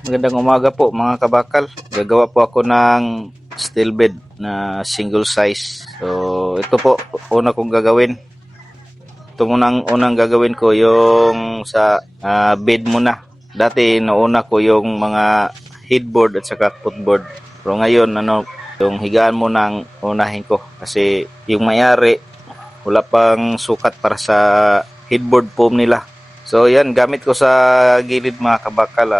Magandang umaga po mga kabakal. Gagawa po ako ng steel bed na single size. So ito po una kong gagawin. Ito unang gagawin ko yung sa bed muna. Dati nauna ko yung mga headboard at saka footboard. Pero ngayon yung higaan muna ang unahin ko kasi yung may-ari wala pang sukat para sa headboard foam nila. So yan, gamit ko sa gilid mga kabakal,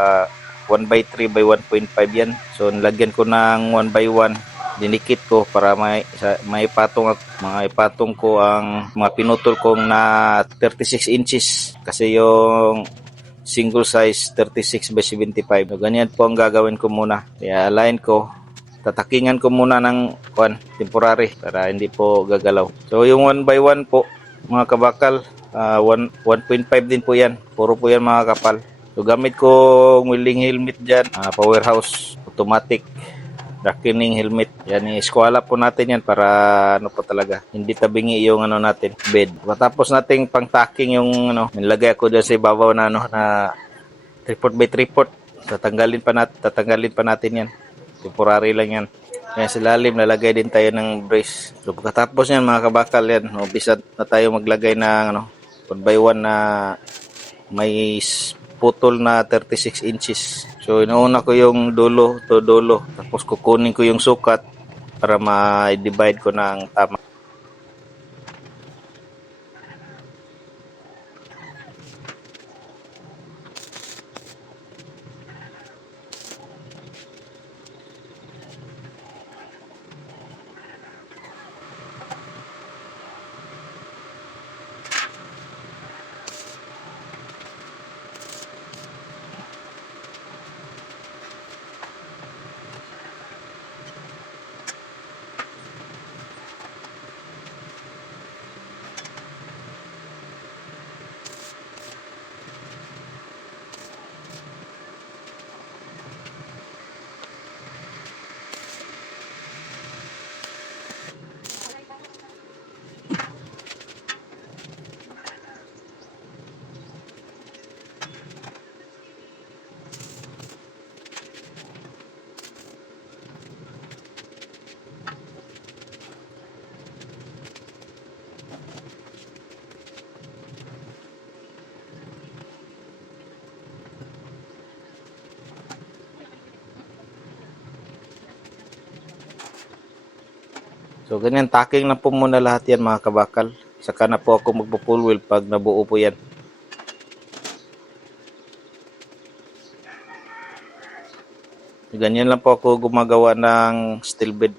1x3 by 1.5 yan. So nilagyan ko ng 1x1, dinikit ko para may patong ko ang mga pinutol kong na 36 inches kasi yung single size 36 by 75. So ganyan po ang gagawin ko muna. Kaya align ko, tatakingan ko muna ng temporary para hindi po gagalaw. So yung 1x1 po mga kabakal, 1.5 din po yan. Puro po yan mga kapal. So gamit ko welding helmet dyan, powerhouse, automatic, darkening helmet. Yan, i-squala po natin yan para po talaga, hindi tabingi yung natin, bed. Matapos nating pang-tacking yung nilagay ako dyan sa ibabaw na na 3/4 by 3/4. Tatanggalin pa natin yan. Temporary lang yan. Yan sa lalim, lalagay din tayo ng brace. So pagkatapos yan mga kabakal yan, umpisa na tayo maglagay ng 1x1 na may putol na 36 inches. So inauna ko yung dulo to dulo, tapos kukunin ko yung sukat para ma-divide ko ng tama. So ganyan, tacking na po muna lahat yan mga kabakal. Saka na po ako magpo-full wheel pag nabuo po yan. Ganyan lang po ako gumagawa ng steel bed.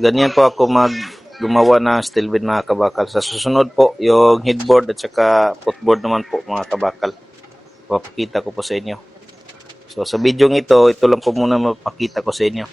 Ganyan po ako gumawa ng steel bed mga kabakal. Sa susunod po, yung headboard at saka footboard naman po mga kabakal, papakita ko po sa inyo. So sa video ito lang po muna mapakita ko sa inyo.